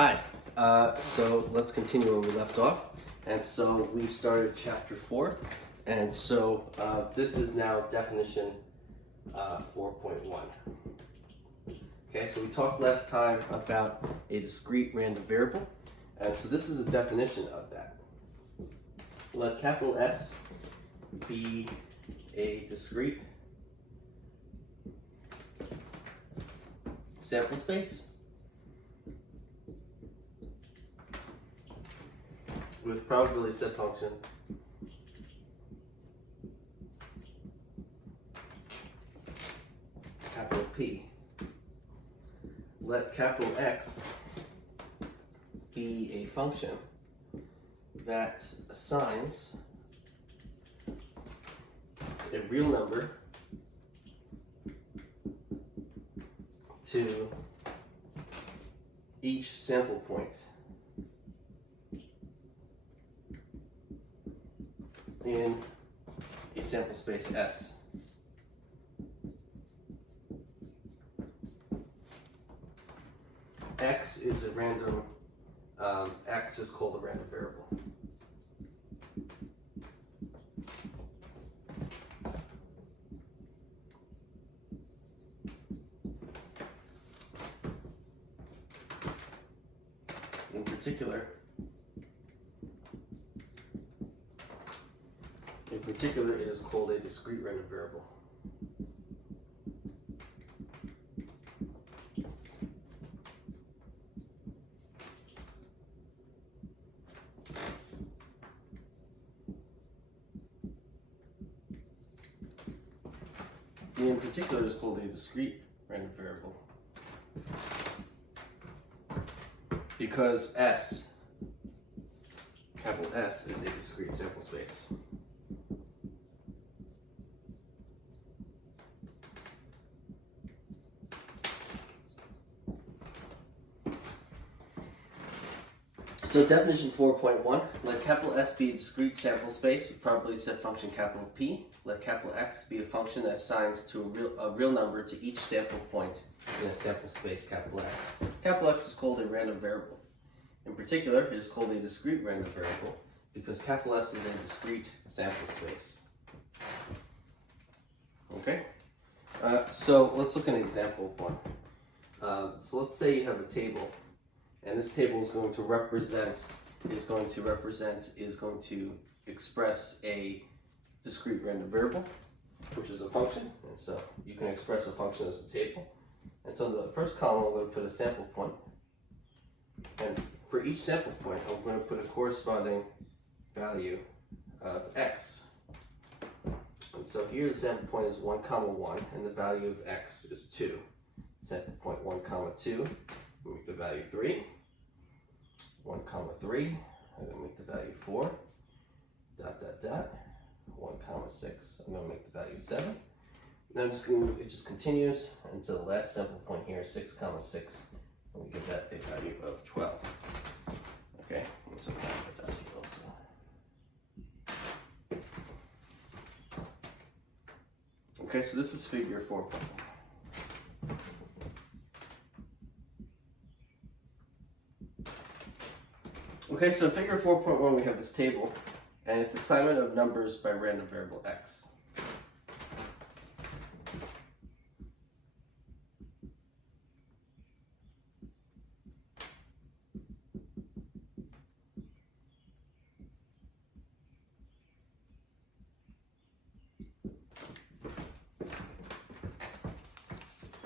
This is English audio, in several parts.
Hi, so let's continue where we left off. And so we started chapter 4. And so this is now definition 4.1. Okay, so we talked last time about a discrete random variable. And so this is a definition of that. Let capital S be a discrete sample space with probability set function capital P. Let capital X be a function that assigns a real number to each sample point in a sample space S. X is a random, X is called a random variable. In particular, it is called a discrete random variable. In particular, is called a discrete random variable because S, capital S, is a discrete sample space. So definition 4.1, let capital S be a discrete sample space with probability set function capital P. Let capital X be a function that assigns to a real number to each sample point in a sample space capital X. Capital X is called a random variable. In particular, it is called a discrete random variable because capital S is a discrete sample space. Okay? So let's look at an example of one. So let's say you have a table, and this table is going to express a discrete random variable, which is a function. And so you can express a function as a table. And so in the first column, I'm going to put a sample point. And for each sample point, I'm going to put a corresponding value of x. And so here the sample point is 1, 1, and the value of x is 2. Sample point 1, 2, we make the value 3. 1, 3, I'm going to make the value 4. 1, 6, I'm going to make the value 7. Now it just continues until the last sample point here, 6, 6, and we get that a value of 12. Okay, and so we can put that also. Okay, so this is figure 4. Okay, so in figure 4.1 we have this table, and it's assignment of numbers by random variable x.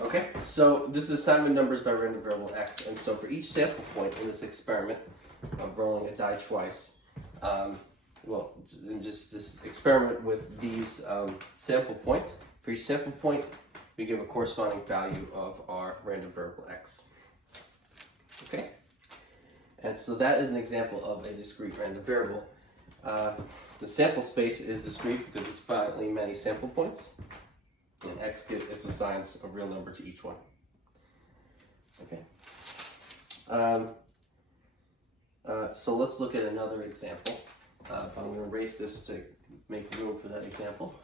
Okay, so this is assignment numbers by random variable x, and so for each sample point in this experiment of rolling a die twice, just this experiment with these sample points. For each sample point, we give a corresponding value of our random variable x. Okay, and so that is an example of a discrete random variable. The sample space is discrete because it's finitely many sample points, and x assigns a real number to each one. Okay. So let's look at another example. I'm going to erase this to make room for that example.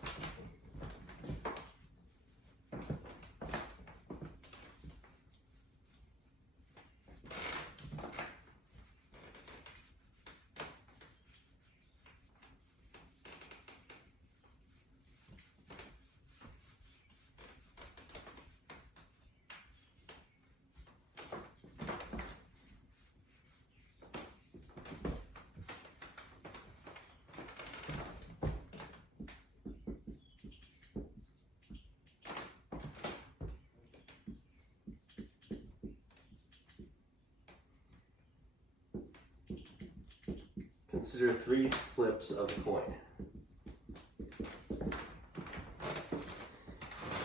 consider 3 flips of a coin.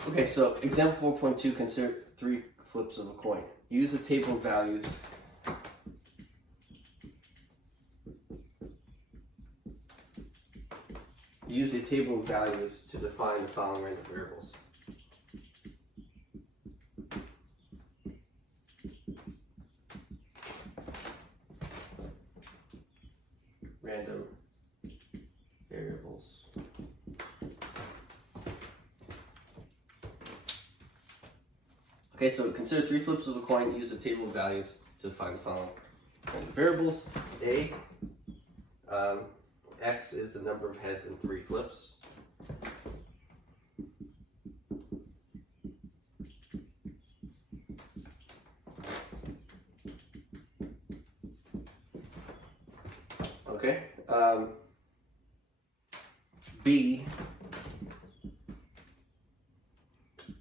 Okay, so example 4.2, consider 3 flips of a coin. Use a table of values. Use a table of values to define the following random variables. Random variables. Okay, so consider 3 flips of a coin. Use a table of values to define the following random variables. A, X is the number of heads in 3 flips. Okay. B,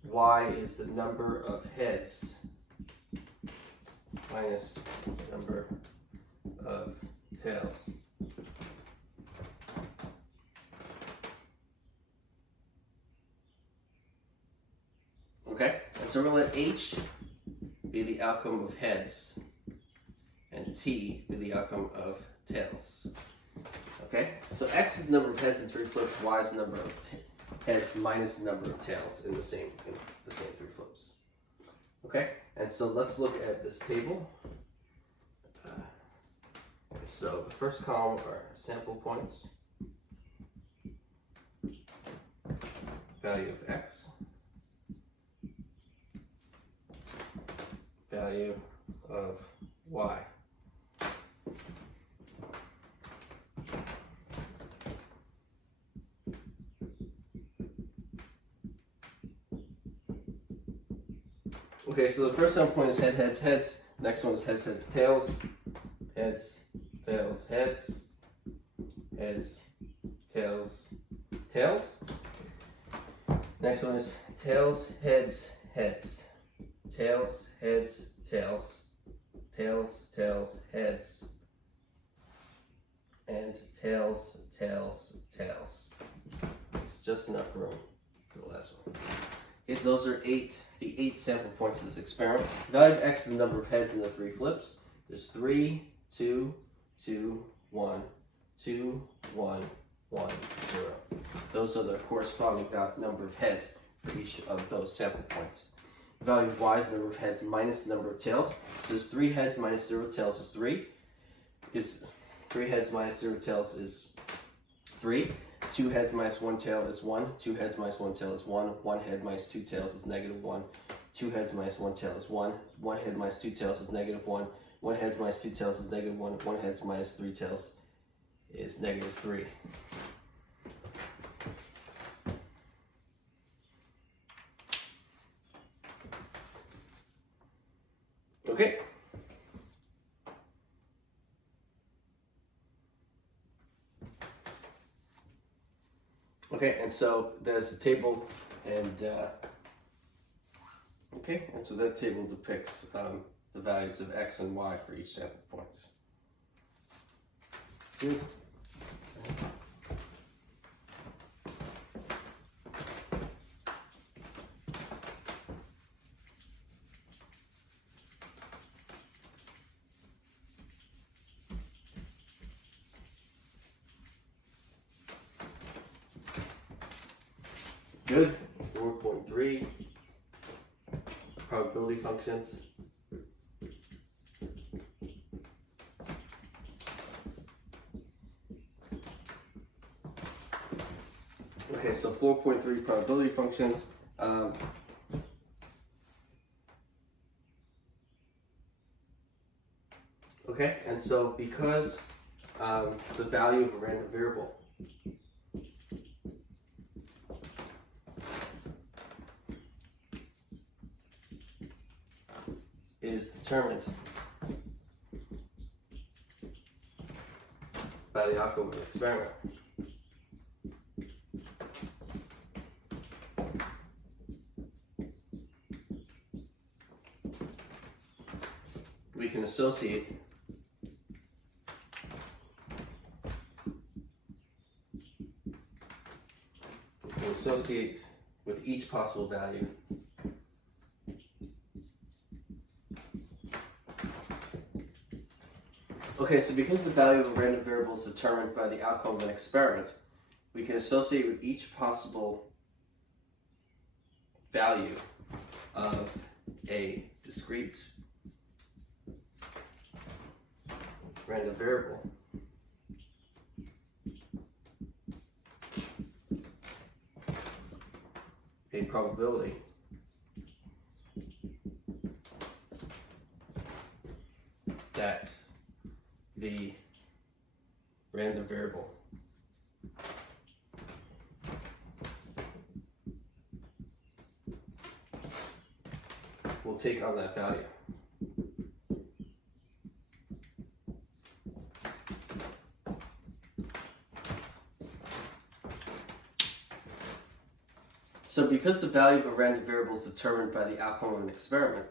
Y is the number of heads minus the number of tails. Okay, and so we're going to let H be the outcome of heads and T be the outcome of tails. Okay, so X is the number of heads in 3 flips, Y is the number of heads minus the number of tails in the same 3 flips. Okay, and so let's look at this table. So the first column are sample points, value of X, value of Y. Okay, so the first sample point is head, heads, heads. Next one is heads, heads, tails. Heads, tails, heads. Heads, tails, tails. Next one is tails, heads, heads. Tails, heads, tails. Tails, tails, heads. And tails, tails, tails. There's just enough room for the last one. Okay, so those are the 8 sample points of this experiment. The value of X is the number of heads in the 3 flips. There's 3, 2, 2, 1, 2, 1, 1, 0. Those are the corresponding number of heads for each of those sample points. The value of Y is the number of heads minus the number of tails. So there's 3 heads minus 0 tails is 3. 3 heads minus 0 tails is 3. 2 heads minus 1 tail is 1. 2 heads minus 1 tail is 1. 1 head minus 2 tails is negative 1. 2 heads minus 1 tail is 1. 1 head minus 2 tails is negative 1. 1 head minus 2 tails is negative 1. 1 head minus 3 tails is negative 3. Okay. Okay, and so there's a table, and and so that table depicts the values of X and Y for each sample points. Good. Good. 4.3, probability functions. Okay, so 4.3 probability functions. Okay, and so because the value of a random variable is determined by the outcome of an experiment. We can associate associate with each possible value Okay, so because the value of a random variable is determined by the outcome of an experiment, we can associate with each possible value of a discrete random variable a probability that the random variable will take on that value. So because the value of a random variable is determined by the outcome of an experiment,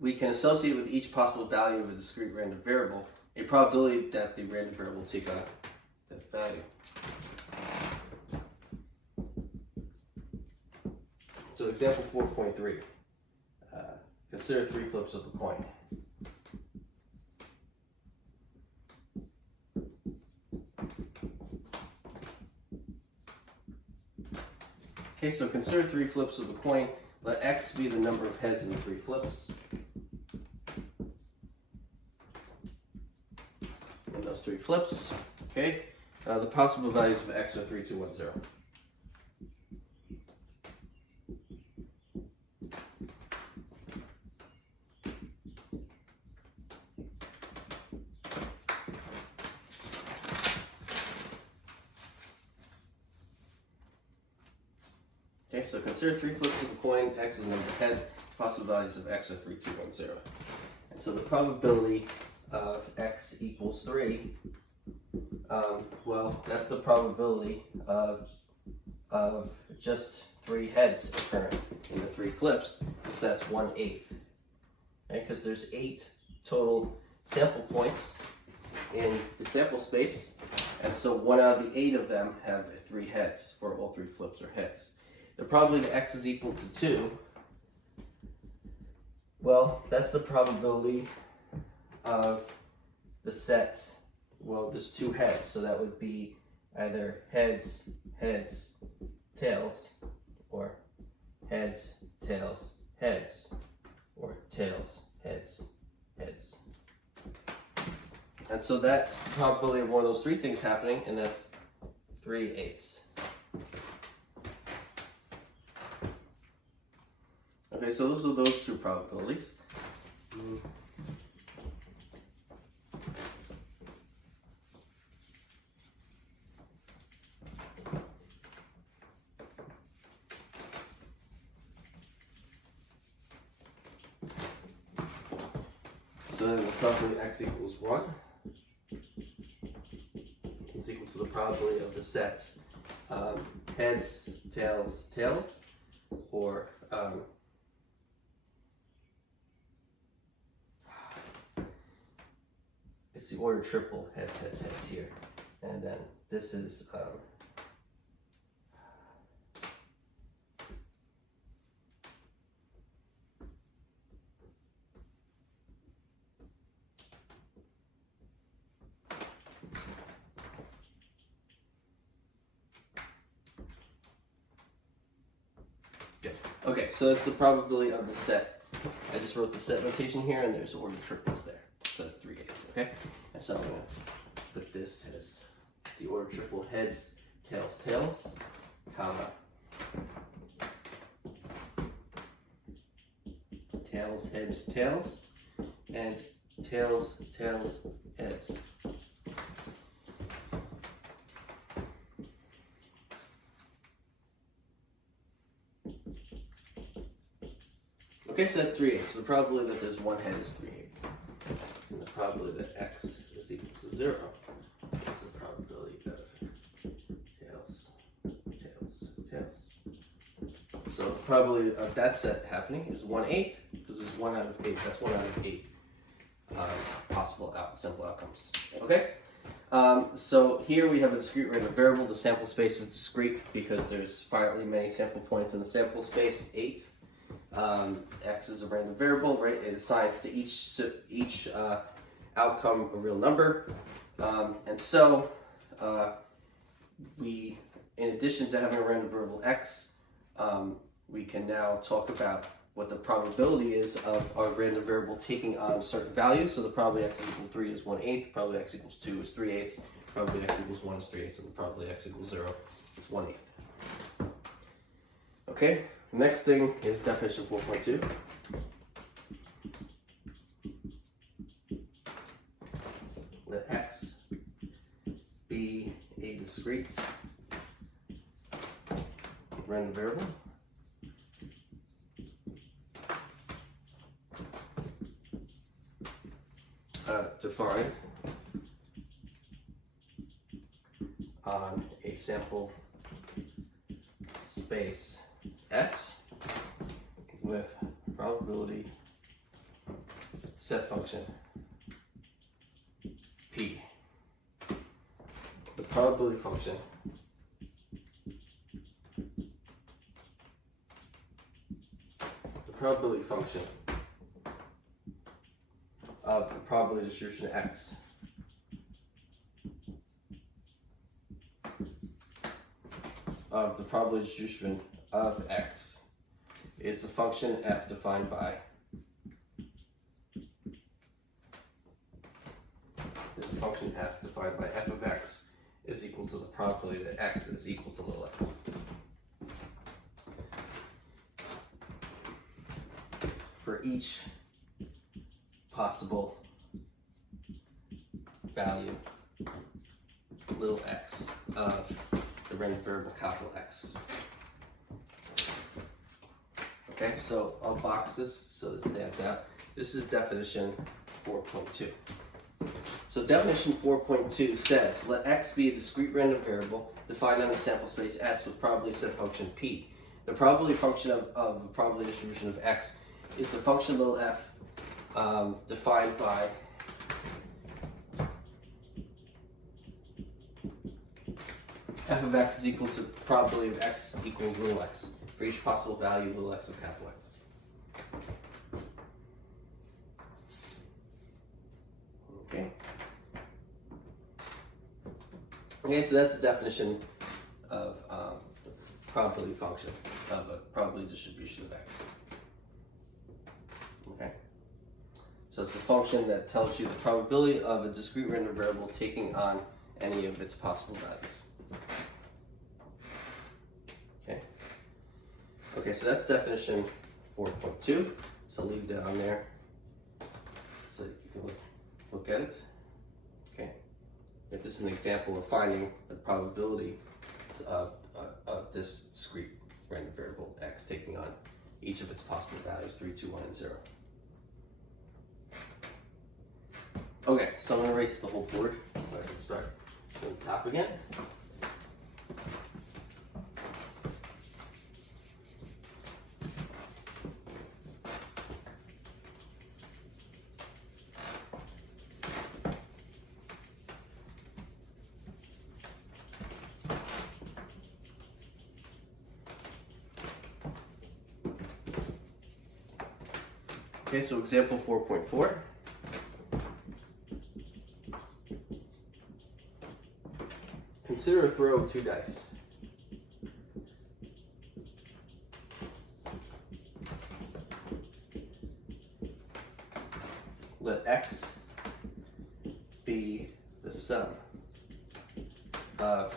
we can associate with each possible value of a discrete random variable a probability that the random variable will take on that value. So example 4.3, consider 3 flips of a coin. Okay, so consider 3 flips of a coin. Let x be the number of heads in the 3 flips. In those 3 flips, okay? The possible values of x are 3, 2, 1, 0. Okay, so consider 3 flips of a coin, x is the number of heads, possible values of x are 3, 2, 1, 0. And so the probability of x equals 3, well, that's the probability of just 3 heads occurring in the 3 flips, because that's 1/8. Okay, because there's 8 total sample points in the sample space, and so 1 out of the 8 of them have 3 heads, or all 3 flips are heads. The probability that x is equal to 2, well, that's the probability of the set, well, there's 2 heads, so that would be either heads, heads, tails, or heads, tails, heads, or tails, heads, heads. And so that's the probability of one of those 3 things happening, and that's 3/8. Okay, so those are those 2 probabilities. So then the probability x equals 1 is equal to the probability of the set heads, tails, tails, or it's the order triple heads, heads, heads here, and then this is okay, so that's the probability of the set. I just wrote the set notation here, and there's order triples there. So that's 3/8, okay? And so I'm going to put this as the order triple heads, tails, tails, comma, tails, heads, tails, and tails, tails, heads. Okay, so that's 3/8. So the probability that there's 1 head is 3/8. And the probability that x is equal to 0 is the probability of tails, tails, tails. So the probability of that set happening is 1/8, because it's 1 out of 8. That's 1 out of 8 possible simple outcomes. Okay? So here we have a discrete random variable. The sample space is discrete because there's finitely many sample points in the sample space, 8. X is a random variable, right? It assigns to each outcome a real number. And so we, in addition to having a random variable X, we can now talk about what the probability is of our random variable taking on certain values. So the probability x equals 3 is 1/8, probability x equals 2 is 3/8, probability x equals 1 is 3/8, and the probability x equals 0 is 1/8. Okay, next thing is definition 4.2. Let x be a discrete random variable defined on a sample space S with probability set function P. The probability function of the probability distribution X of the probability distribution of X is the function f defined by f of x is equal to the probability that x is equal to little x. For each possible value little x of the random variable capital X. Okay, so I'll box this so that it stands out. This is definition 4.2. So definition 4.2 says, let x be a discrete random variable defined on the sample space S with probability set function P. The probability function of the probability distribution of x is the function little f defined by f of x is equal to probability of x equals little x for each possible value little x of capital X. Okay, so that's the definition of probability function of a probability distribution of x. Okay, so it's a function that tells you the probability of a discrete random variable taking on any of its possible values. Okay, so that's definition 4.2. So I'll leave that on there so you can look at it. Okay, if this is an example of finding the probability of this discrete random variable x taking on each of its possible values, 3, 2, 1, and 0. Okay, so I'm going to erase the whole board so I can start from the top again. Okay, so example 4.4. Consider a throw of 2 dice. Let x be the sum of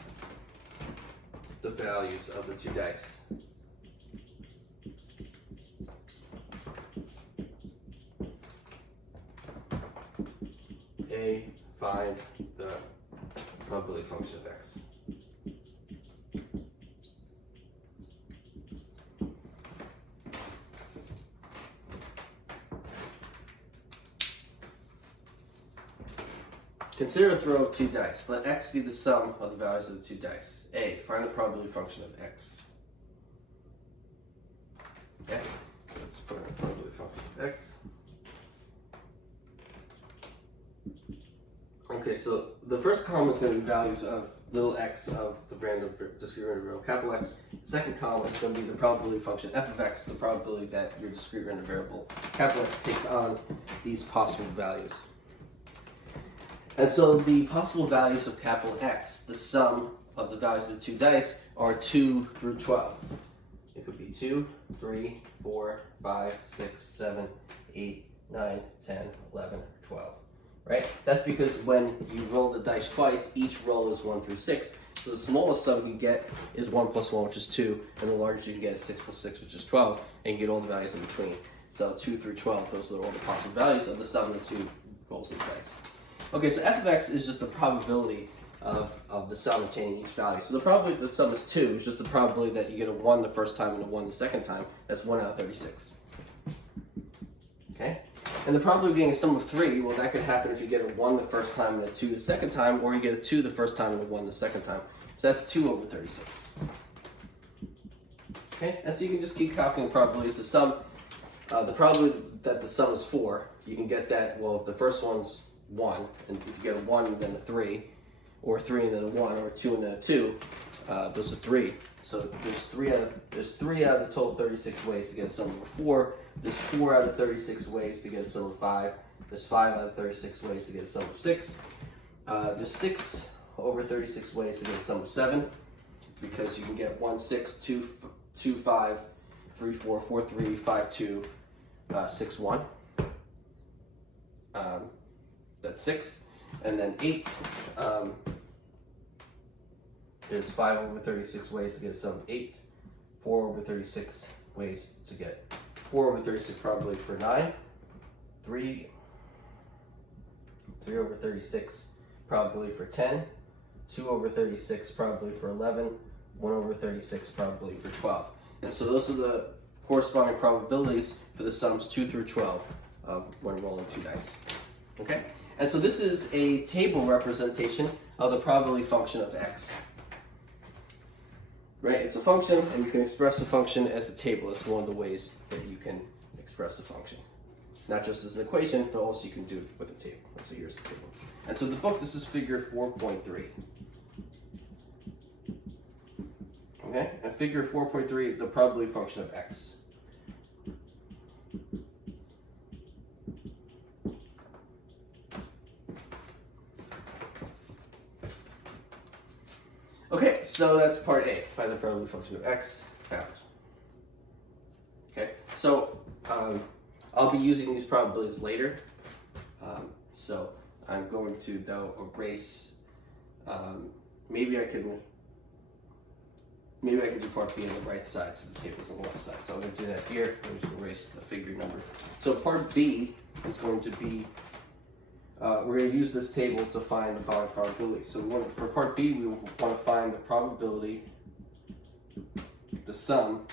the values of the 2 dice. A, find the probability function of x. Consider a throw of 2 dice. Let x be the sum of the values of the 2 dice. A, find the probability function of x. Okay, so let's put in the probability function of x. Okay, Okay, so the first column is going to be values of little x of the random discrete random variable capital X. The second column is going to be the probability function f of x, the probability that your discrete random variable capital X takes on these possible values. And so the possible values of capital X, the sum of the values of the two dice, are 2 through 12. It could be 2, 3, 4, 5, 6, 7, 8, 9, 10, 11, 12. Right? That's because when you roll the dice twice, each roll is 1 through 6. So the smallest sum you get is 1 plus 1, which is 2, and the largest you can get is 6 plus 6, which is 12, and you get all the values in between. So 2 through 12, those are all the possible values of the sum of the two rolls of the dice. Okay, so f of x is just the probability of the sum attaining each value. So the probability that the sum is 2 is just the probability that you get a 1 the first time and a 1 the second time. That's 1 out of 36. Okay? And the probability of getting a sum of 3, well, that could happen if you get a 1 the first time and a 2 the second time, or you get a 2 the first time and a 1 the second time. So that's 2 over 36. Okay? And so you can just keep calculating probabilities. The sum, the probability that the sum is 4, you can get that, well, if the first one's 1, and if you get a 1 and then a 3, or a 3 and then a 1, or a 2 and then a 2, those are 3. So there's 3 out of the total 36 ways to get a sum over 4. There's 4 out of 36 ways to get a sum of 5. There's 5 out of 36 ways to get a sum of 6. There's 6 over 36 ways to get a sum of 7, because you can get 1, 6, 2, 2, 5, 3, 4, 4, 3, 5, 2, 6, 1. That's 6. And then 8, there's 5 over 36 ways to get a sum of 8. 4 over 36 ways to get 4 over 36 probably for 9. 3 over 36 probably for 10. 2 over 36 probably for 11. 1 over 36 probably for 12. And so those are the corresponding probabilities for the sums 2 through 12 of when rolling two dice. Okay? And so this is a table representation of the probability function of x. Right? It's a function, and you can express the function as a table. It's one of the ways that you can express a function. Not just as an equation, but also you can do it with a table. So here's the table. And so in the book, this is figure 4.3. Okay? And figure 4.3, the probability function of x. Okay, so that's part A. Find the probability function of x found. Okay, so I'll be using these probabilities later. So I'm going to, though, erase. Maybe I can do part B on the right side, so the table's on the left side. So I'm going to do that here. I'm just going to erase the figure number. So part B is going to be. We're going to use this table to find the following probabilities. So for part B, we want to find the probability, the sum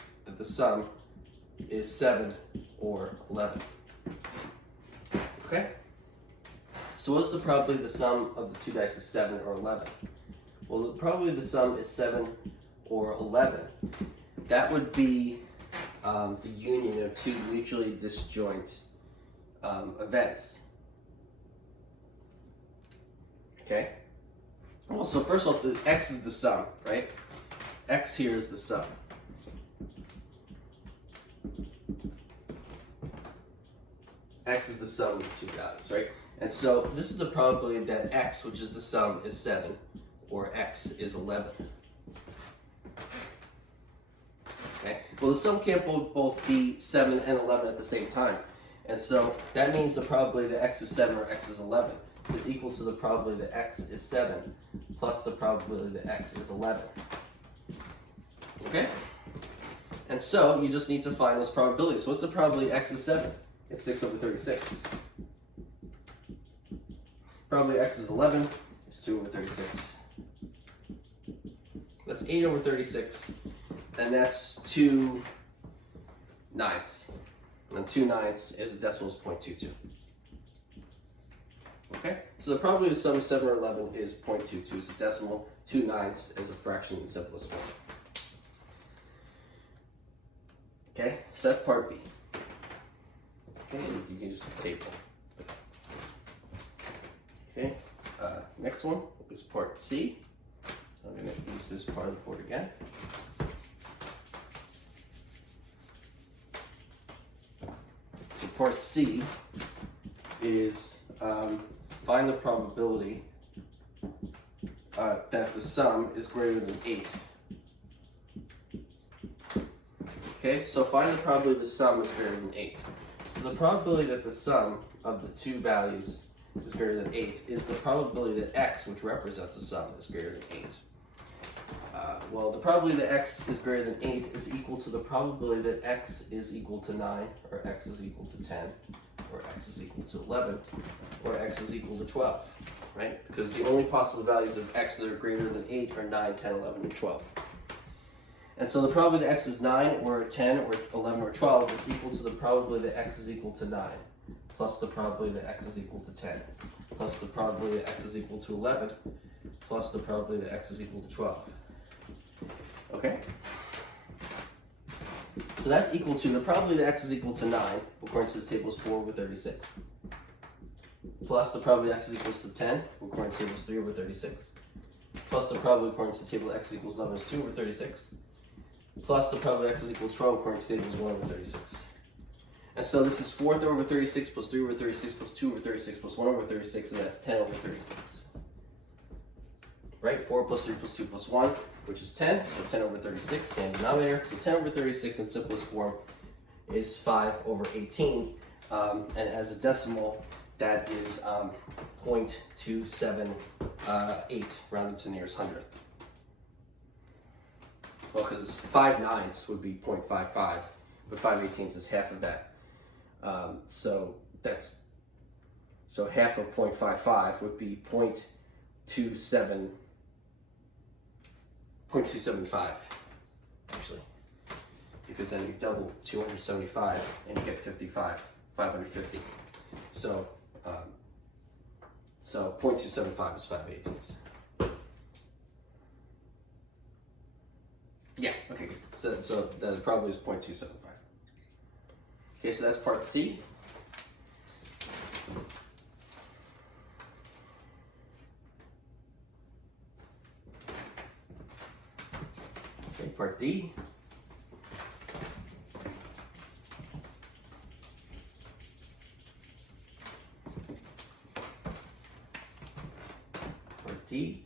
is 7 or 11. Okay? So what's the probability the sum of the two dice is 7 or 11? Well, the probability the sum is 7 or 11. That would be the union of two mutually disjoint events. Okay? Well, so first of all, the x is the sum, right? X here is the sum. X is the sum of the two values, right? And so this is the probability that x, which is the sum, is 7, or x is 11. Okay? Well, the sum can't both be 7 and 11 at the same time. And so that means the probability that x is 7 or x is 11 is equal to the probability that x is 7 plus the probability that x is 11. Okay? And so you just need to find those probabilities. What's the probability x is 7? It's 6 over 36. Probability x is 11. It's 2 over 36. That's 8 over 36. And that's 2 ninths. And 2 ninths is the decimal is 0.22. Okay, so the probability of the sum of 7 or 11 is 0.22 is a decimal, 2 ninths is a fraction in the simplest form. Okay, so that's part B. Okay, you can use the table. Okay, next one is part C. I'm going to use this part of the board again. So part C is find the probability that the sum is greater than 8. Okay, so find the probability the sum is greater than 8. So the probability that the sum of the two values is greater than 8 is the probability that x, which represents the sum, is greater than 8. Well, the probability that x is greater than 8 is equal to the probability that x is equal to 9, or x is equal to 10, or x is equal to 11, or x is equal to 12, right? Because the only possible values of x that are greater than 8 are 9, 10, 11, and 12. And so the probability that x is 9, or 10, or 11, or 12 is equal to the probability that x is equal to 9, plus the probability that x is equal to 10, plus the probability that x is equal to 11, plus the probability that x is equal to 12. Okay? So that's equal to the probability that x is equal to 9, according to this table, is 4 over 36. Plus the probability that x is equals to 10, according to the table, is 3 over 36. Plus the probability according to the table that x is equals 11 is 2 over 36. Plus the probability x is equals 12 according to the table is 1 over 36. And so this is 4 over 36 plus 3 over 36 plus 2 over 36 plus 1 over 36, and that's 10 over 36. Right? 4 plus 3 plus 2 plus 1, which is 10, so 10 over 36, same denominator. So 10 over 36 in simplest form is 5 over 18, and as a decimal, that is 0.278, rounded to the nearest hundredth. Well, because it's 5 ninths would be 0.55, but 5 eighteenths is half of that. So half of 0.55 would be 0.275, actually, because then you double 275 and you get 550. So 0.275 is 5 eighteenths. Yeah, okay, good. So that probably is 0.275. Okay, so that's part C. Okay, part D. Part D.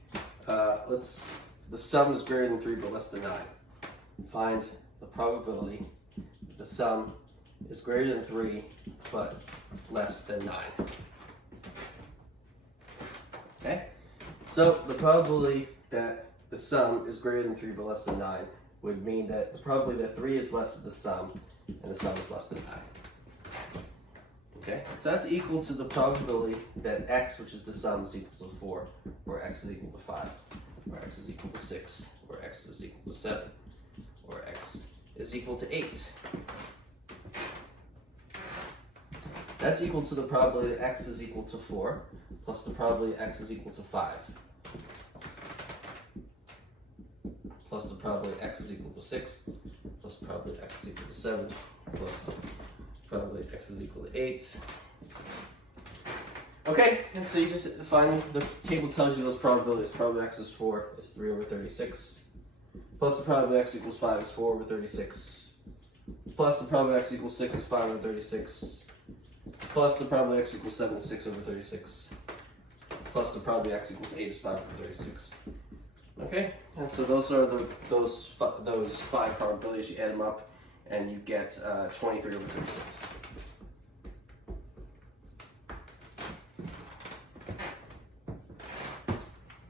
The sum is greater than 3 but less than 9. Find the probability that the sum is greater than 3 but less than 9. Okay? So the probability that the sum is greater than 3 but less than 9 would mean that the probability that 3 is less than the sum and the sum is less than 9. Okay? So that's equal to the probability that x, which is the sum, is equal to 4, or x is equal to 5, or x is equal to 6, or x is equal to 7, or x is equal to 8. That's equal to the probability that x is equal to 4, plus the probability that x is equal to 5, plus the probability that x is equal to 6, plus the probability that x is equal to 7, plus the probability that x is equal to 8. Okay, and so you just find, the table tells you those probabilities. Probability x is 4 is 3 over 36. Plus the probability x equals 5 is 4 over 36. Plus the probability x equals 6 is 5 over 36. Plus the probability x equals 7 is 6 over 36. Plus the probability x equals 8 is 5 over 36. Okay, and so those are those 5 probabilities. You add them up, and you get 23 over 36.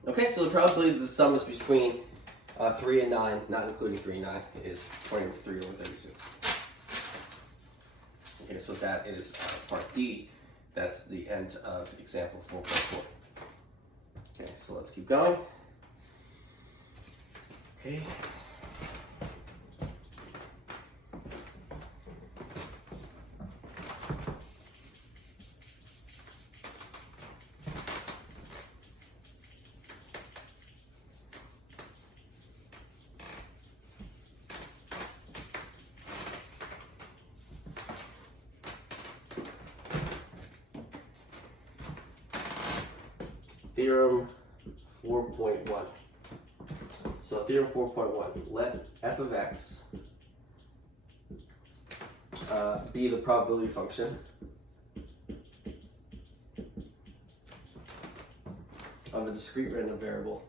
Okay, so the probability that the sum is between 3 and 9, not including 3 and 9, is 23 over 36. Okay, so that is part D. That's the end of example 4.4. Okay, so let's keep going. Okay. theorem 4.1. So theorem 4.1, let f of x be the probability function of a discrete random variable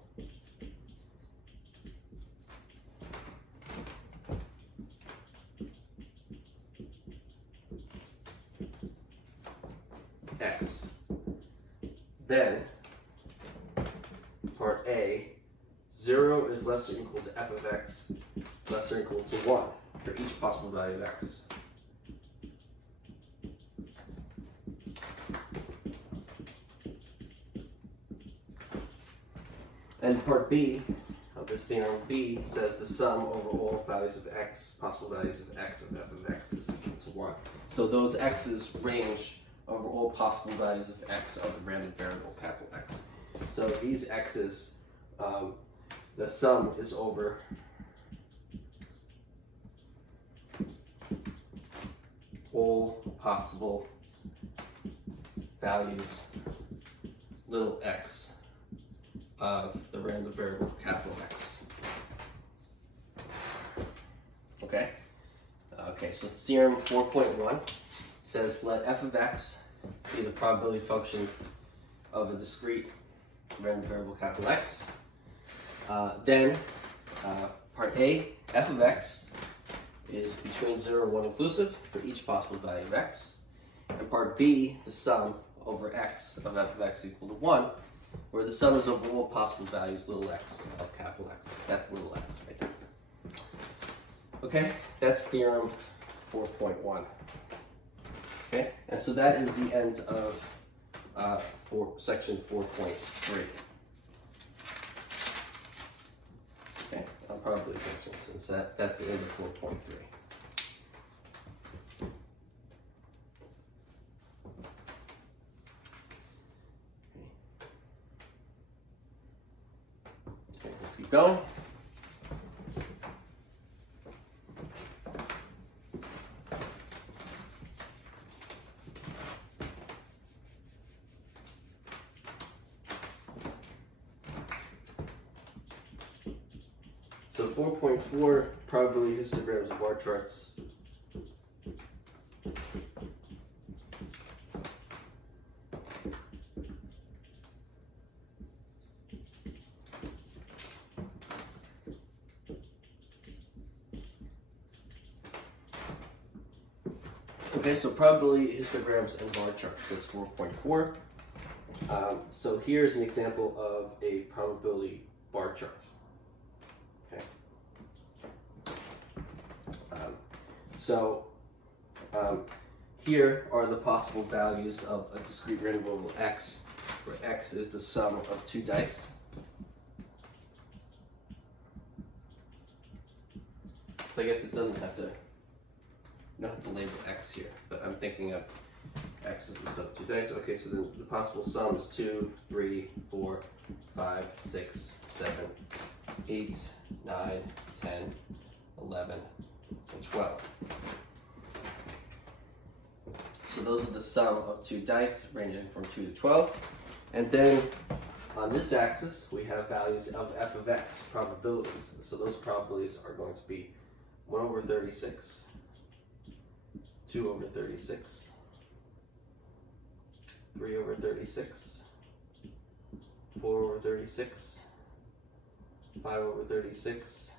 x. Then, part A, 0 is less or equal to f of x less or equal to 1 for each possible value of x. And part B of this theorem, B, says the sum over all values of x, possible values of x of f of x is equal to 1. So those x's range over all possible values of x of the random variable capital X. So these x's, the sum is over all possible values little x of the random variable capital X. Okay? Okay, so theorem 4.1 says let f of x be the probability function of a discrete random variable capital X. Then, part A, f of x is between 0 and 1 inclusive for each possible value of x. And part B, the sum over x of f of x equal to 1, where the sum is over all possible values little x of capital X. That's little x right there. Okay, that's theorem 4.1. Okay, and so that is the end of section 4.3. Okay, I'll probably finish since that's the end of 4.3. Okay, let's keep going. So 4.4, probability histograms of bar charts. Okay, so probability histograms and bar charts, that's 4.4. So here's an example of a probability bar chart. Here are the possible values of a discrete random variable x, where x is the sum of two dice. So I guess it doesn't have to, you don't have to label x here, but I'm thinking of x is the sum of two dice. Okay, so the possible sum is 2, 3, 4, 5, 6, 7, 8, 9, 10, 11, and 12. So those are the sum of two dice ranging from 2 to 12. And then on this axis, we have values of f of x, probabilities. So those probabilities are going to be 1 over 36, 2 over 36, 3 over 36, 4 over 36, 5 over 36,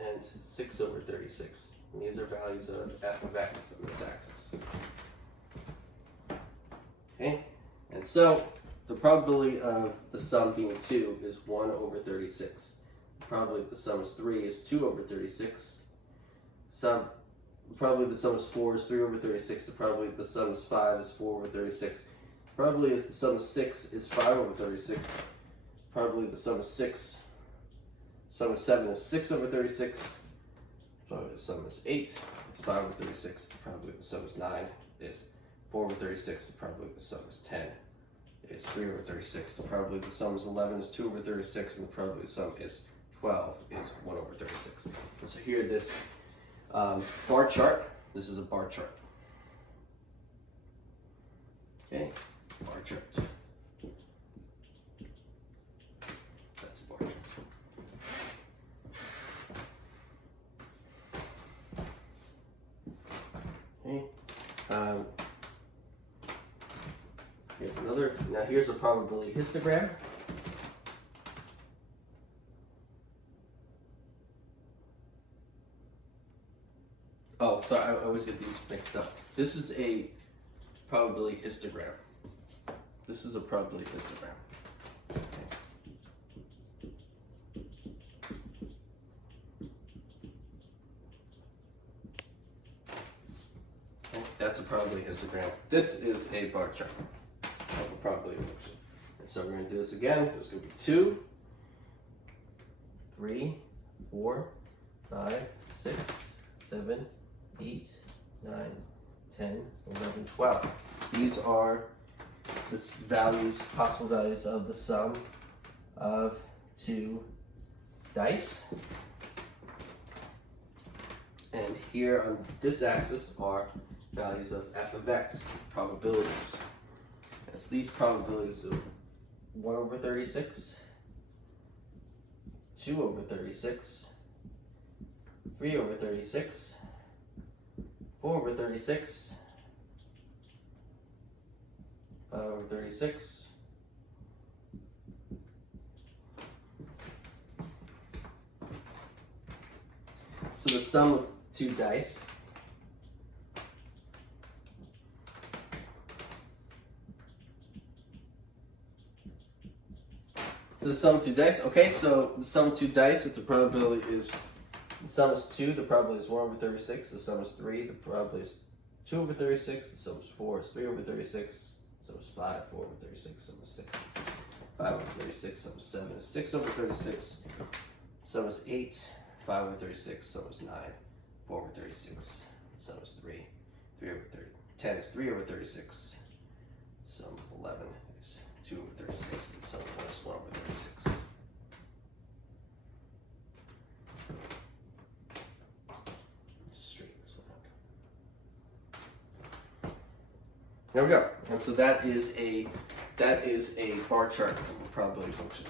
and 6 over 36. And these are values of f of x on this axis. Okay, and so the probability of the sum being 2 is 1 over 36. The probability that the sum is 3 is 2 over 36. The probability the sum is 4 is 3 over 36. The probability that the sum is 5 is 4 over 36. The probability if the sum is 6 is 5 over 36. The probability the sum is 6. Sum of 7 is 6 over 36. Probably the sum is 8 is 5 over 36. Probably the sum is 9 is 4 over 36. Probably the sum is 10 is 3 over 36. Probably the sum is 11 is 2 over 36. And the probably the sum is 12 is 1 over 36. And so here this bar chart, this is a bar chart. Okay, bar chart. That's a bar chart. Okay. Here's another. Now here's a probability histogram. Oh, sorry, I always get these mixed up. This is a probability histogram. This is a probability histogram. Okay, that's a probability histogram. This is a bar chart of a probability function. And so we're going to do this again. There's going to be 2, 3, 4, 5, 6, 7, 8, 9, 10, 11, 12. These are the values, possible values of the sum of 2 dice. And here on this axis are values of f of x, probabilities. And so these probabilities are 1 over 36, 2 over 36, 3 over 36, 4 over 36, 5 over 36, so the sum of 2 dice the sum of 2 dice. Okay, so the sum of 2 dice, if the probability is, the sum is 2, the probability is 1 over 36, the sum is 3, the probability is 2 over 36, the sum is 4, it's 3 over 36, the sum is 5, 4 over 36, the sum is 6, 5 over 36, the sum is 7, 6 over 36, the sum is 8, 5 over 36, the sum is 9, 4 over 36, the sum is 3, 3 over 30, 10 is 3 over 36, the sum of 11 is 2 over 36, and the sum of 1 is 1 over 36. Just straighten this one out. There we go. And so that is a bar chart of a probability function.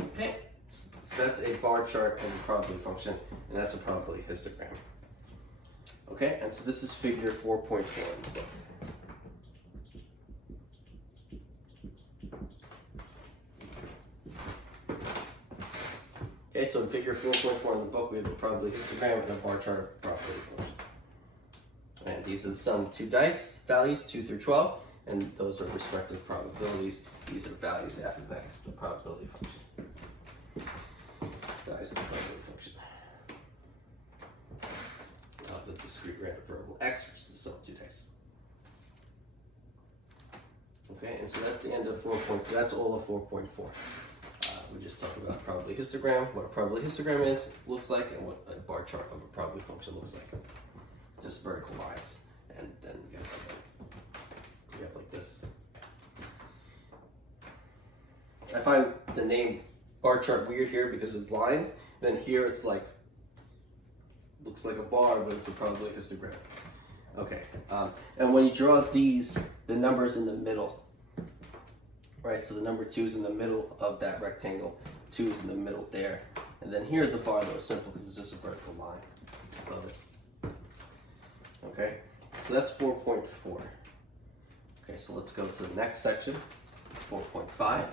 Okay. So that's a bar chart of a probability function, and that's a probability histogram. Okay, and so this is figure 4.4 in the book. Okay, so in figure 4.4 in the book, we have a probability histogram and a bar chart of a probability function. And these are the sum of 2 dice values, 2 through 12, and those are respective probabilities. These are values f of x, the probability function. Dice the probability function of the discrete random variable x, which is the sum of 2 dice. Okay, and so that's the end of 4.4. That's all of 4.4. We just talked about probability histogram, what a probability histogram is, looks like, and what a bar chart of a probability function looks like. Just vertical lines, and then you have like this. I find the name bar chart weird here because of lines. Then here it's like, looks like a bar, but it's a probability histogram. Okay, and when you draw these, the number's in the middle. Right, so the number 2 is in the middle of that rectangle, 2 is in the middle there, and then here the bar though is simple because it's just a vertical line above it. Okay, so that's 4.4. Okay, so let's go to the next section, 4.5.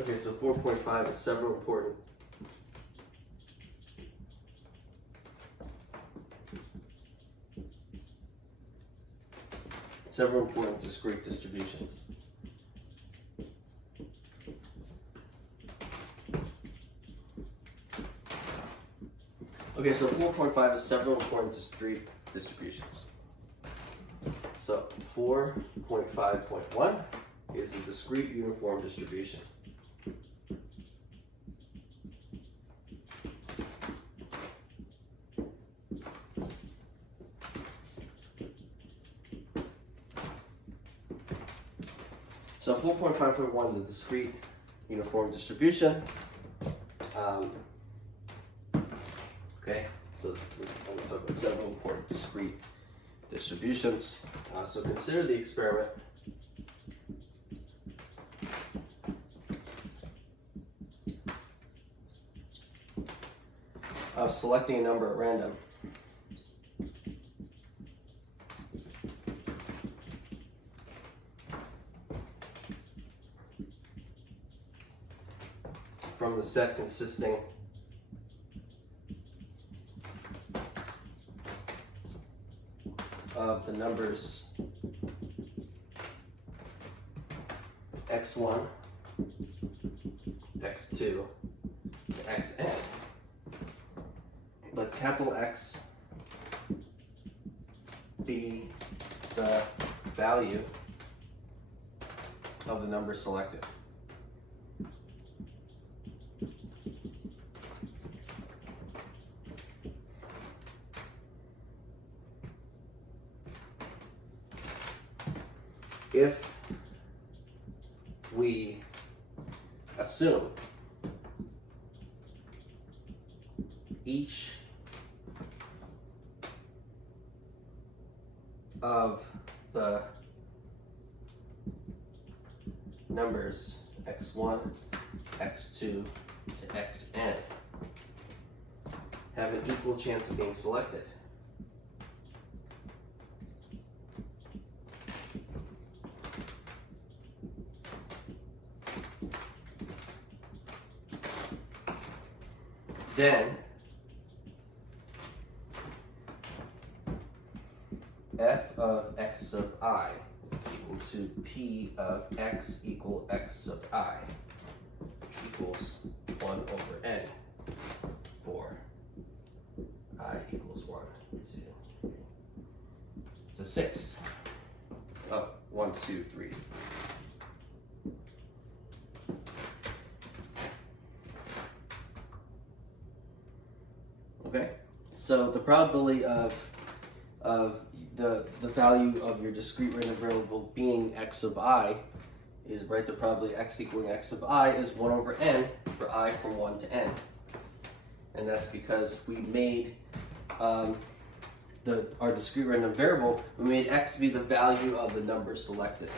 Okay, so 4.5 is several important discrete distributions. Okay, so 4.5 is several important discrete distributions. So 4.5.1 is a discrete uniform distribution. So 4.5.1 is a discrete uniform distribution. Okay, so I'm going to talk about several important discrete distributions. So consider the experiment of selecting a number at random. From the set consisting of the numbers x1, x2, to xn. Let capital X be the value of the number selected. If we assume each of the numbers x1, x2 to xn have an equal chance of being selected, then f of x sub I is equal to p of x equal x sub I, which equals 1 over n for I equals 1, 2, 3. It's a 6. Oh, 1, 2, 3. Okay, so the probability of the value of your discrete random variable being x sub I is, right, the probability x equaling x sub I is 1 over n for I from 1 to n. And that's because we made our discrete random variable, we made x be the value of the number selected.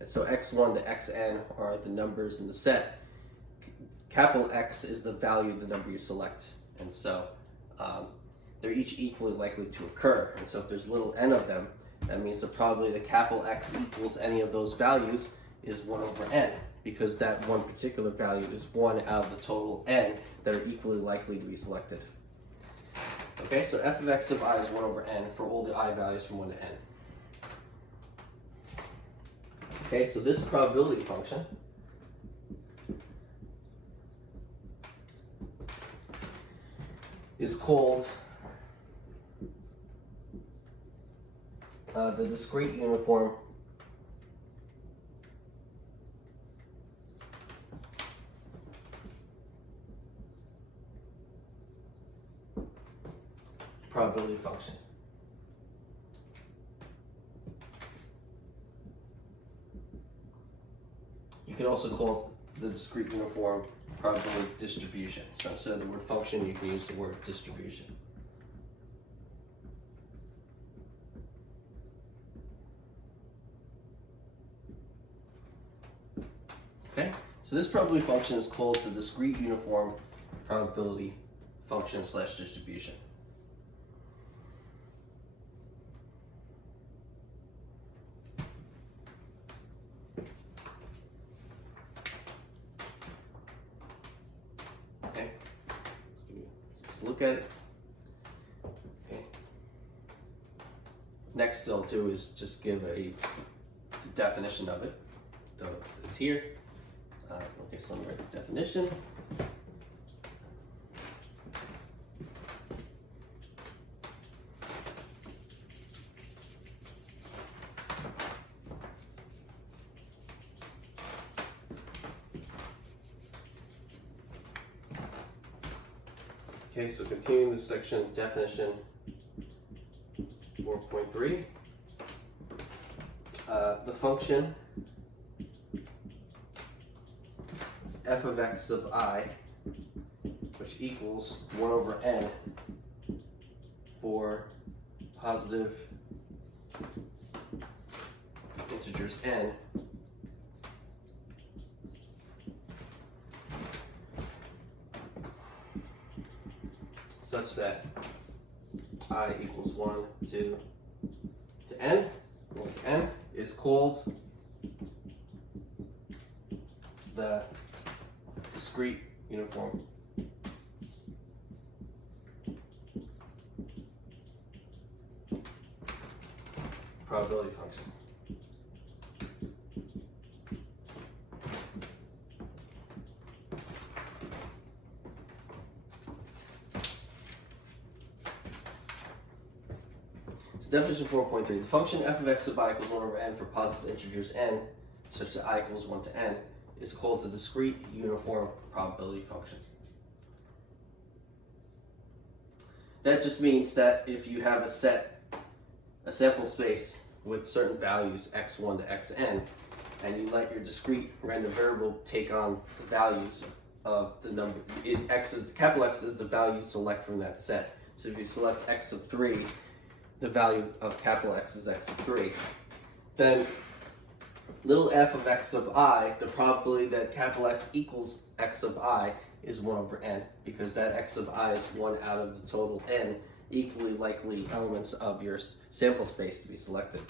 And so x1 to xn are the numbers in the set. Capital X is the value of the number you select. And so they're each equally likely to occur. And so if there's little n of them, that means the probability that capital X equals any of those values is 1 over n, because that one particular value is 1 out of the total n that are equally likely to be selected. Okay, so f of x sub I is 1 over n for all the I values from 1 to n. Okay, so this probability function is called the discrete uniform probability function. You can also call it the discrete uniform probability distribution. So instead of the word function, you can use the word distribution. Okay, so this probability function is called the discrete uniform probability function slash distribution. Okay, let's look at it. Okay. Next I'll do is just give a definition of it. So it's here. Okay, so let me write the definition. Okay, so continuing this section, definition 4.3. The function f of x sub I, which equals 1 over n for positive integers n, such that I equals 1 to n, is called the discrete uniform probability function. Definition 4.3. The function f of x sub I equals 1 over n for positive integers n, such that I equals 1 to n, is called the discrete uniform probability function. That just means that if you have a sample space with certain values x1 to xn, and you let your discrete random variable take on the values of the number, capital X is the value you select from that set. So if you select x sub 3, the value of capital X is x sub 3. Then little f of x sub I, the probability that capital X equals x sub I is 1 over n, because that x sub I is 1 out of the total n equally likely elements of your sample space to be selected.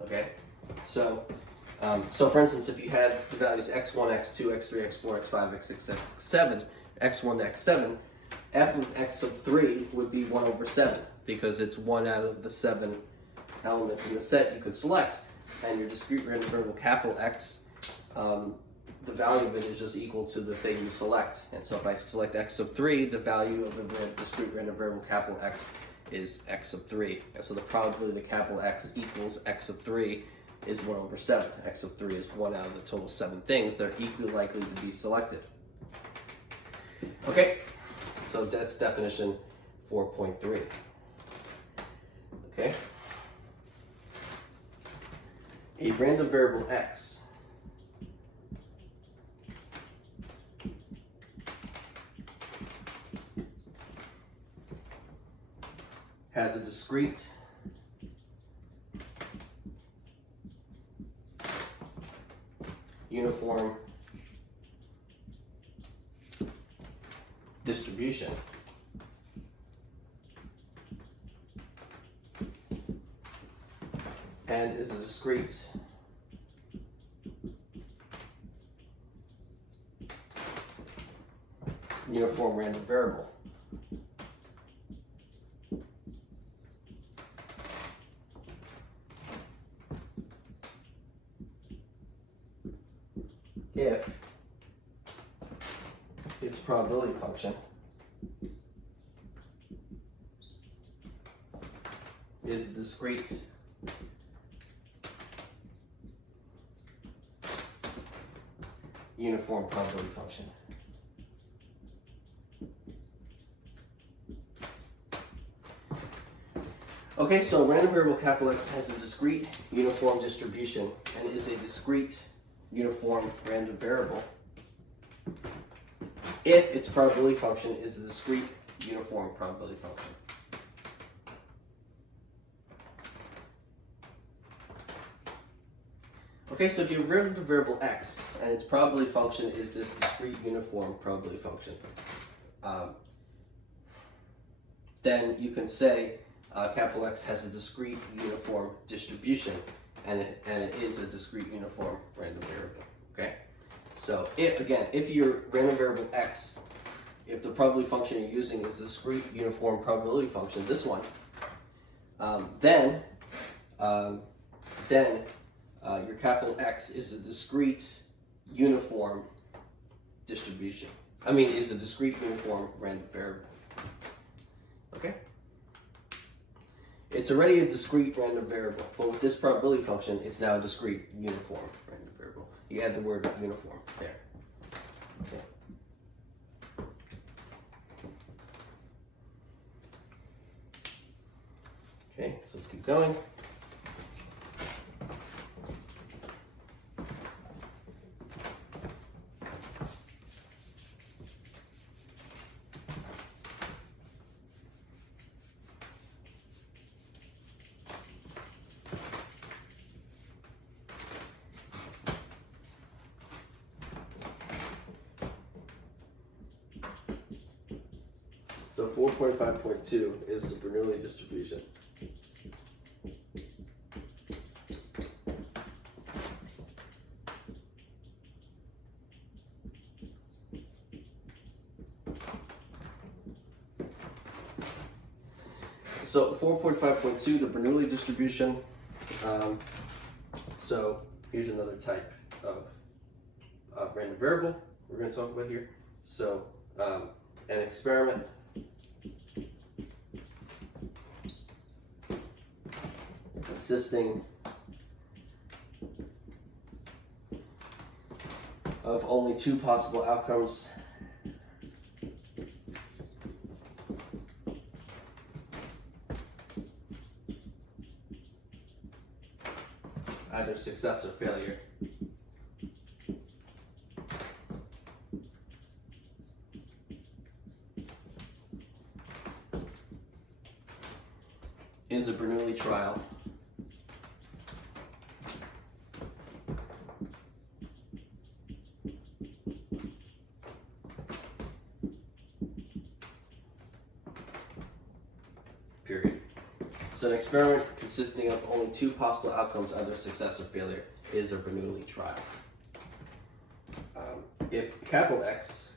Okay, so for instance, if you had the values x1, x2, x3, x4, x5, x6, x7, x1 to x7, f of x sub 3 would be 1 over 7, because it's 1 out of the 7 elements in the set you could select, and your discrete random variable capital X, the value of it is just equal to the thing you select. And so if I select x sub 3, the value of the discrete random variable capital X is x sub 3. And so the probability that capital X equals x sub 3 is 1 over 7. X sub 3 is 1 out of the total 7 things that are equally likely to be selected. Okay, so that's definition 4.3. Okay. A random variable x has a discrete uniform distribution and is a discrete uniform random variable. If its probability function is a discrete uniform probability function. Okay, so random variable capital X has a discrete uniform distribution and is a discrete uniform random variable if its probability function is a discrete uniform probability function. Okay, so if you have a random variable x and its probability function is this discrete uniform probability function, then you can say capital X has a discrete uniform distribution, and it is a discrete uniform random variable. Okay, so if your random variable x, if the probability function you're using is the discrete uniform probability function, this one, then your capital X is a discrete uniform distribution. Is a discrete uniform random variable. Okay? It's already a discrete random variable, but with this probability function, it's now a discrete uniform random variable. You add the word uniform there. Okay. Okay, so let's keep going. So 4.5.2 is the Bernoulli distribution. So 4.5.2, the Bernoulli distribution. So here's another type of random variable we're going to talk about here. So an experiment consisting of only two possible outcomes either success or failure. Is a Bernoulli trial. Period. So an experiment consisting of only two possible outcomes, either success or failure, is a Bernoulli trial. If capital X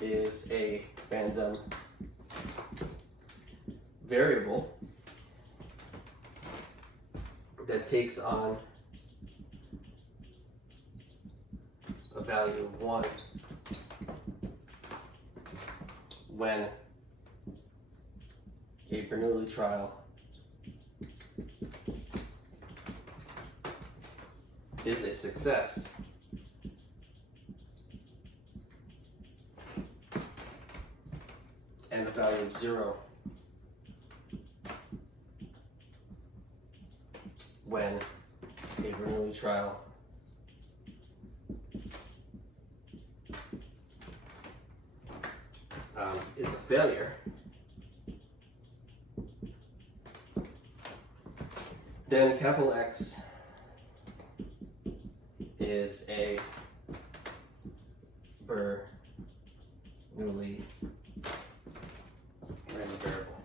is a random variable that takes on a value of 1 when a Bernoulli trial is a success, and a value of 0 when a Bernoulli trial is a failure, then capital X is a Bernoulli random variable.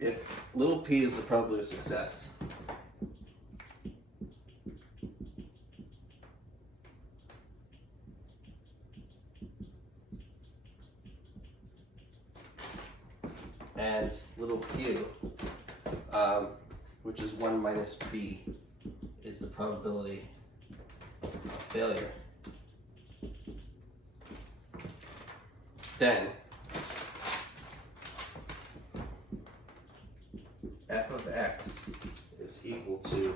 If little p is the probability of success, and little q, which is 1 minus b, is the probability of failure, then f of x is equal to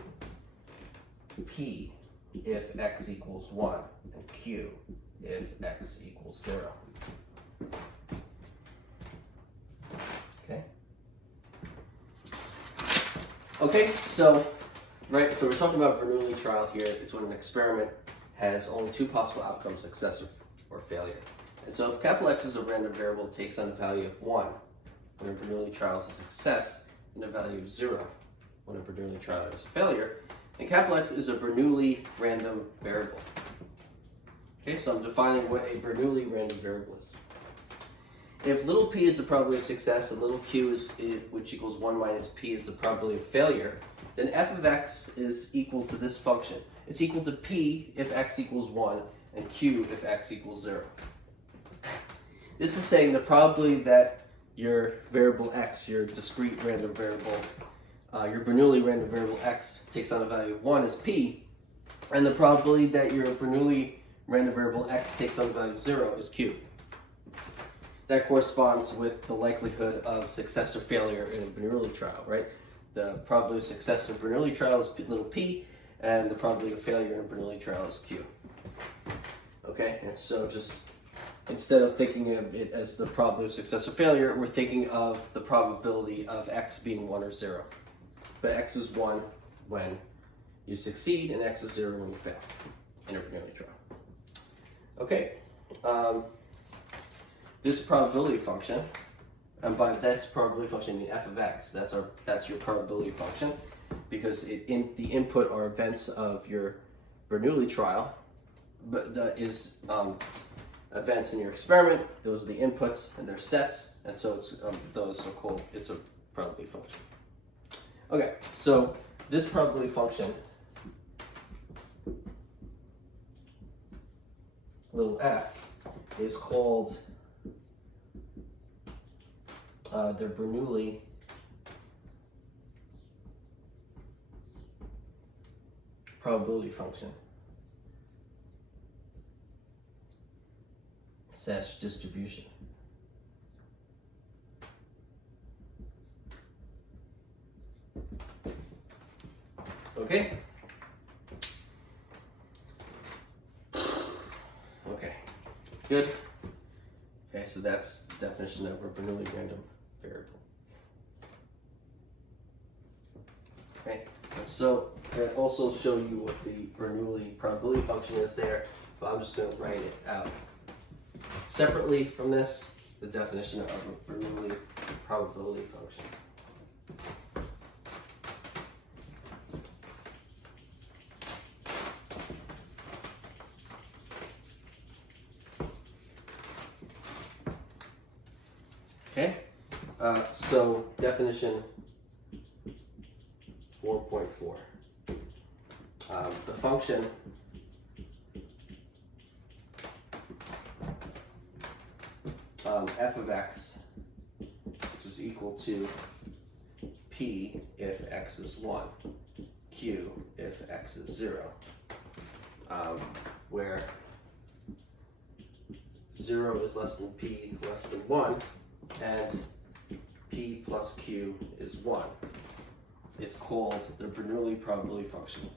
p if x equals 1 and q if x equals 0. Okay, so we're talking about Bernoulli trial here. It's when an experiment has only two possible outcomes, success or failure. And so if capital X is a random variable, it takes on the value of 1 when a Bernoulli trial is a success, and a value of 0 when a Bernoulli trial is a failure. And capital X is a Bernoulli random variable. Okay, so I'm defining what a Bernoulli random variable is. If little p is the probability of success and little q is which equals 1 minus p is the probability of failure, then f of x is equal to this function. It's equal to p if x equals 1 and q if x equals 0. This is saying the probability that your variable x, your discrete random variable, your Bernoulli random variable x takes on a value of 1 is p, and the probability that your Bernoulli random variable x takes on a value of 0 is q. That corresponds with the likelihood of success or failure in a Bernoulli trial, right? The probability of success in a Bernoulli trial is little p, and the probability of failure in a Bernoulli trial is q. Okay, and so just instead of thinking of it as the probability of success or failure, we're thinking of the probability of x being 1 or 0. But x is 1 when you succeed, and x is 0 when you fail in a Bernoulli trial. Okay, this probability function, and by this probability function, I mean f of x. That's your probability function, because the input are events of your Bernoulli trial, but that is events in your experiment. Those are the inputs, and they're sets, and so it's those are called. It's a probability function. Okay, so this probability function, little f, is called the Bernoulli probability function / distribution. Okay. Okay. Good. Okay, so that's the definition of a Bernoulli random variable. Okay, and so I also show you what the Bernoulli probability function is there, but I'm just going to write it out separately from this, the definition of a Bernoulli probability function. Okay, so definition 4.4. The function f of x, which is equal to p if x is 1, q if x is 0, where 0 is less than p less than 1, and p plus q is 1. It's called the Bernoulli probability function.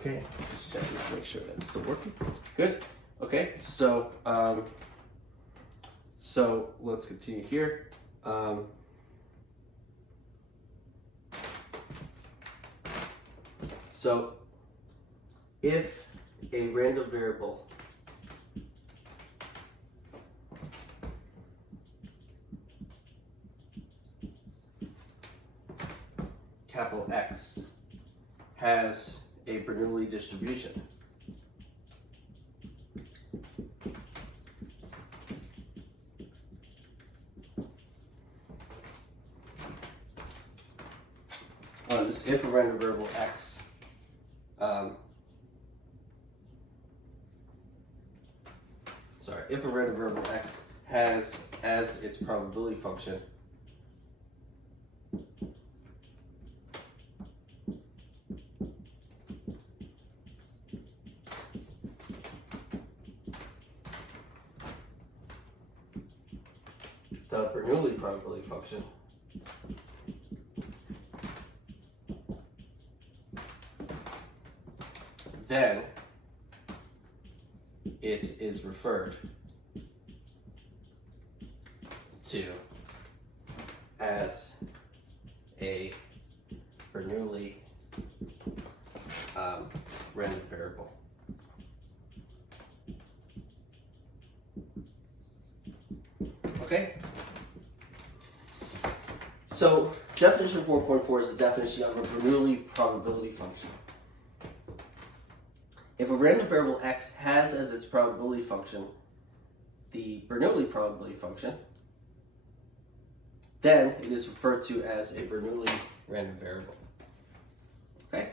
Okay, just check to make sure that's still working. Good. Okay, so so let's continue here. So if a random variable capital X has a Bernoulli distribution, just if a random variable X if a random variable X has as its probability function the Bernoulli probability function, then it is referred to as a Bernoulli random variable. Okay? So definition 4.4 is the definition of a Bernoulli probability function. If a random variable X has as its probability function the Bernoulli probability function, then it is referred to as a Bernoulli random variable. Okay?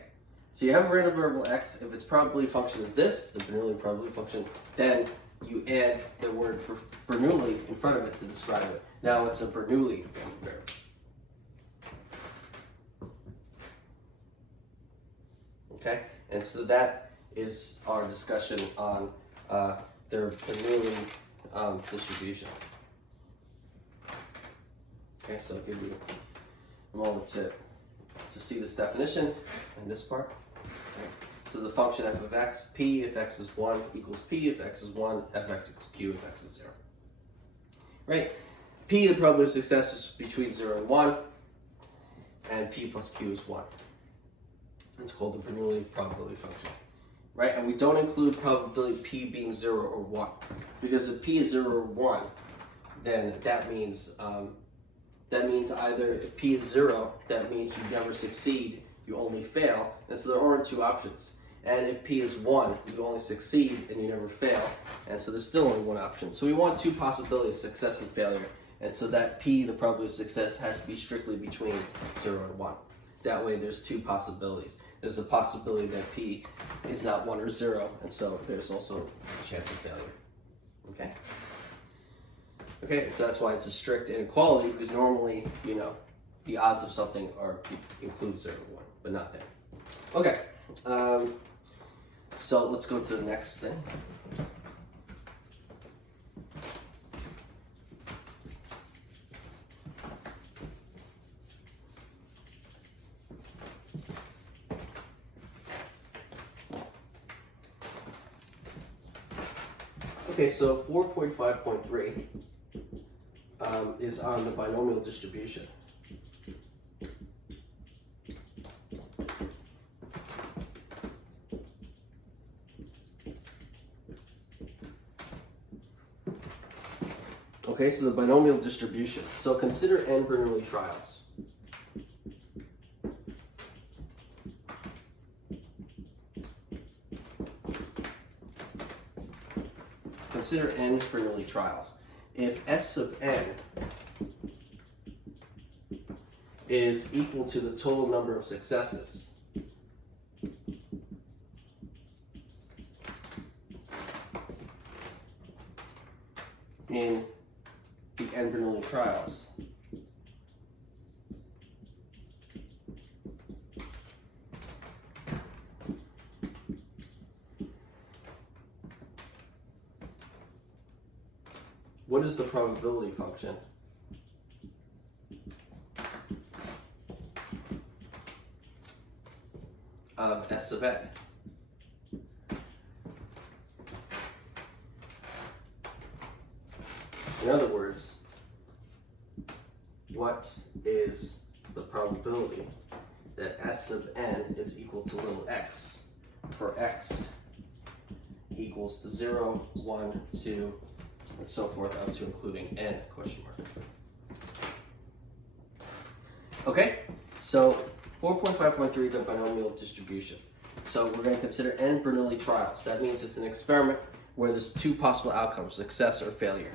So So you have a random variable x. If its probability function is this, the Bernoulli probability function, then you add the word Bernoulli in front of it to describe it. Now it's a Bernoulli random variable. Okay, and so that is our discussion on their Bernoulli distribution. Okay, so I'll give you a moment to see this definition and this part. Okay. So the function f of x, p if x is 1 equals p if x is 1, fx equals q if x is 0. Right? P, the probability of success is between 0 and 1, and p plus q is 1. It's called the Bernoulli probability function. Right? And we don't include probability p being 0 or 1. Because if p is 0 or 1, then that means either if p is 0, that means you never succeed, you only fail. And so there aren't two options. And if p is 1, you only succeed and you never fail. And so there's still only one option. So we want two possibilities, success and failure. And so that p, the probability of success, has to be strictly between 0 and 1. That way there's two possibilities. There's a possibility that p is not 1 or 0, and so there's also a chance of failure. Okay? Okay, so that's why it's a strict inequality, because normally, you know, the odds of something include 0 or 1, but not there. Okay, so let's go to the next thing. Okay, so 4.5.3 is on the binomial distribution. Okay, so the binomial distribution. So consider n Bernoulli trials. Consider n Bernoulli trials. If S sub n is equal to the total number of successes, in the n Bernoulli trials, what is the probability function of S sub n? In other words, what is the probability that S sub n is equal to little x for x equals to 0, 1, 2, and so forth up to including n question mark. Okay, so 4.5.3, the binomial distribution. So we're going to consider n Bernoulli trials. That means it's an experiment where there's two possible outcomes, success or failure.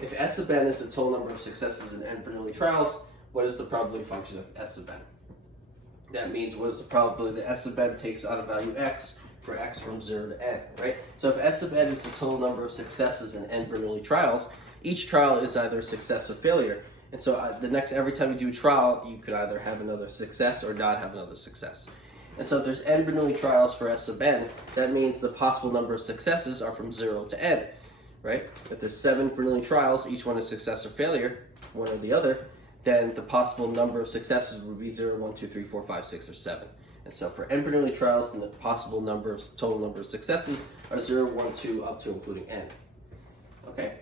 If S sub n is the total number of successes in n Bernoulli trials, what is the probability function of S sub n? That means what is the probability that S sub n takes on a value x for x from 0 to n, right? So if S sub n is the total number of successes in n Bernoulli trials, each trial is either a success or failure. And so every time you do a trial, you could either have another success or not have another success. And so if there's n Bernoulli trials for S sub n, that means the possible number of successes are from 0 to n, right? If there's 7 Bernoulli trials, each one is success or failure, one or the other, then the possible number of successes would be 0, 1, 2, 3, 4, 5, 6, or 7. And so for n Bernoulli trials, then the possible total number of successes are 0, 1, 2, up to including n. Okay?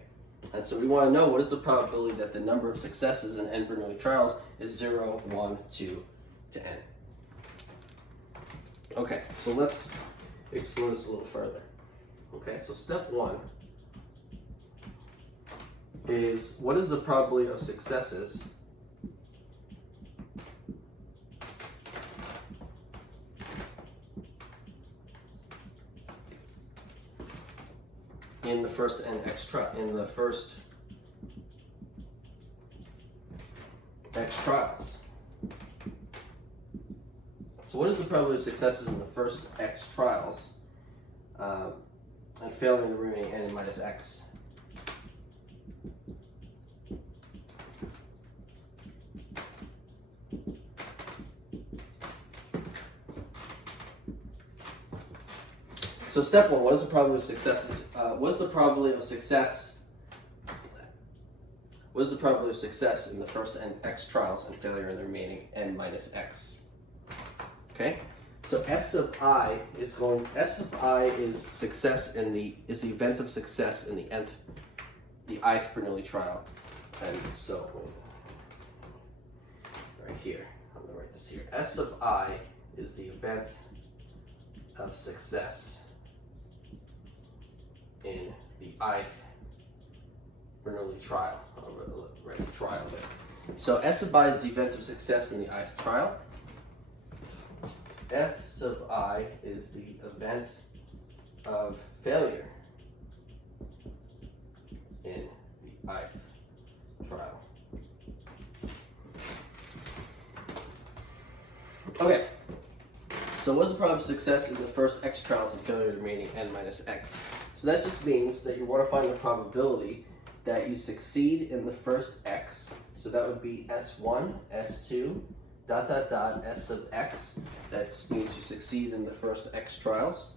And so we want to know what is the probability that the number of successes in n Bernoulli trials is 0, 1, 2 to n. Okay, so let's explore this a little further. Okay, so step 1 is what is the probability of successes in the first x trials. So So what is the probability of successes in the first x trials and failing the remaining n minus x? So step one, what is the probability of successes? What is the probability of success? What is the probability of success in the first x trials and failure in the remaining n minus x? Okay, so S of I is success in the event of success in the ith Bernoulli trial, and so right here, I'm gonna write this here. S of I is the event of success in the ith Bernoulli trial. I'll write the trial there. So S sub I is the event of success in the ith trial. F sub I is the event of failure in the ith trial. Okay, so what's the probability of success in the first x trials and failure in the remaining n minus x? So that just means that you want to find the probability that you succeed in the first x. So that would be S1, S2, dot, dot, dot, S sub x. That means you succeed in the first x trials.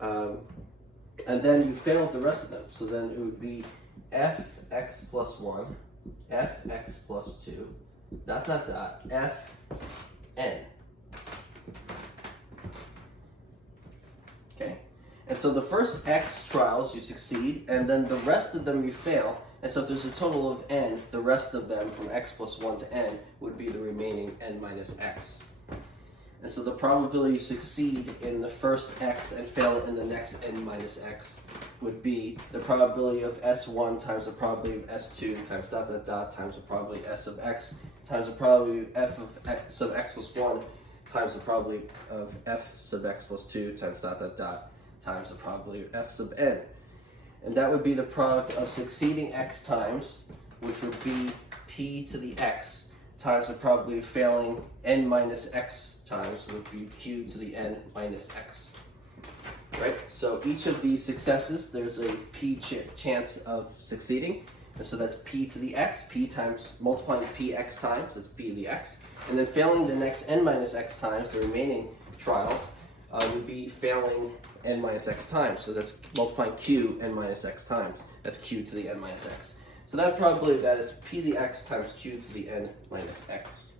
And then you fail at the rest of them. So then it would be Fx plus 1, Fx plus 2, dot, dot, dot, Fn. Okay? And so the first x trials you succeed, and then the rest of them you fail. And so if there's a total of n, the rest of them from x plus 1 to n would be the remaining n minus x. And so the probability you succeed in the first x and fail in the next n minus x would be the probability of S1 times the probability of S2 times dot dot dot times the probability S of x times the probability of f of x sub x plus 1 times the probability of f sub x plus 2 times dot dot dot times the probability of f sub n. And that would be the product of succeeding x times, which would be p to the x, times the probability of failing n minus x times, would be q to the n minus x. Right? So each of these successes, there's a p chance of succeeding. And so that's p to the x, p times, multiplying px times, that's p to the x. And then failing the next n minus x times, the remaining trials, would be failing n minus x times. So that's multiplying q n minus x times. That's q to the n minus x. So that probability of that is p to the x times q to the n minus x.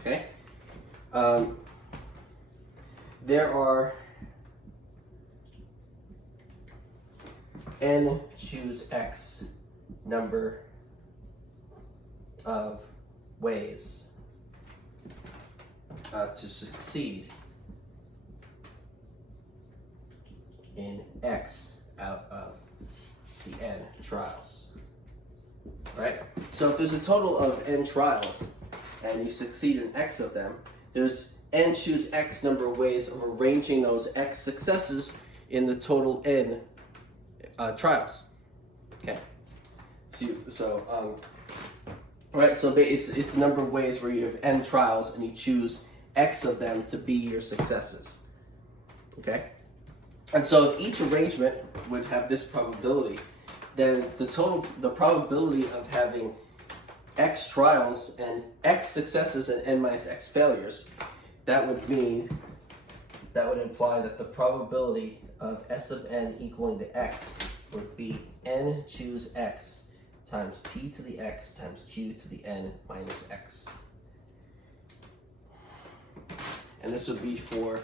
Okay? There are n choose x number of ways to succeed in x out of the n trials. Right? So if there's a total of n trials and you succeed in x of them, there's n choose x number of ways of arranging those x successes in the total n trials. Okay. Right, so it's a number of ways where you have n trials and you choose x of them to be your successes. Okay? And so if each arrangement would have this probability, then the probability of having x trials and x successes and n minus x failures, that would imply that the probability of S of n equaling to x would be n choose x times p to the x times q to the n minus x. And this would be for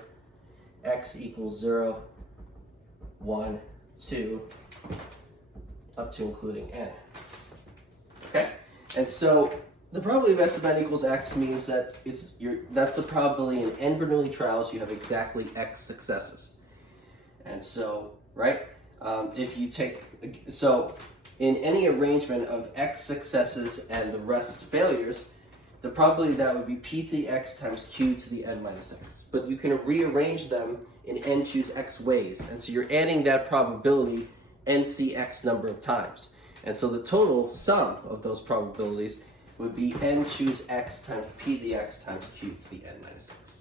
x equals 0, 1, 2, up to including n. Okay? And so the probability of S of n equals x means that that's the probability in n Bernoulli trials you have exactly x successes. And so, right, if you take, so in any arrangement of x successes and the rest failures, the probability of that would be p to the x times q to the n minus x. But you can rearrange them in n choose x ways. And so you're adding that probability ncx number of times. And so the total sum of those probabilities would be n choose x times p to the x times q to the n minus x.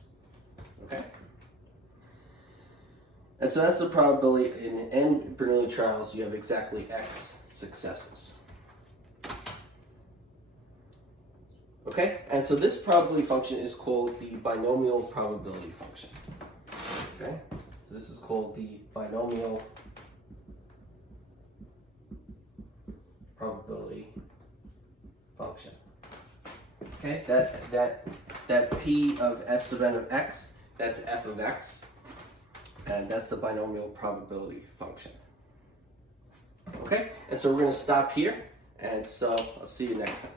Okay? And so that's the probability in n Bernoulli trials you have exactly x successes. Okay? And so this probability function is called the binomial probability function. Okay? So this is called the binomial probability function. Okay? That p of s sub n of x, that's f of x. And that's the binomial probability function. Okay? And so we're going to stop here. And so I'll see you next time.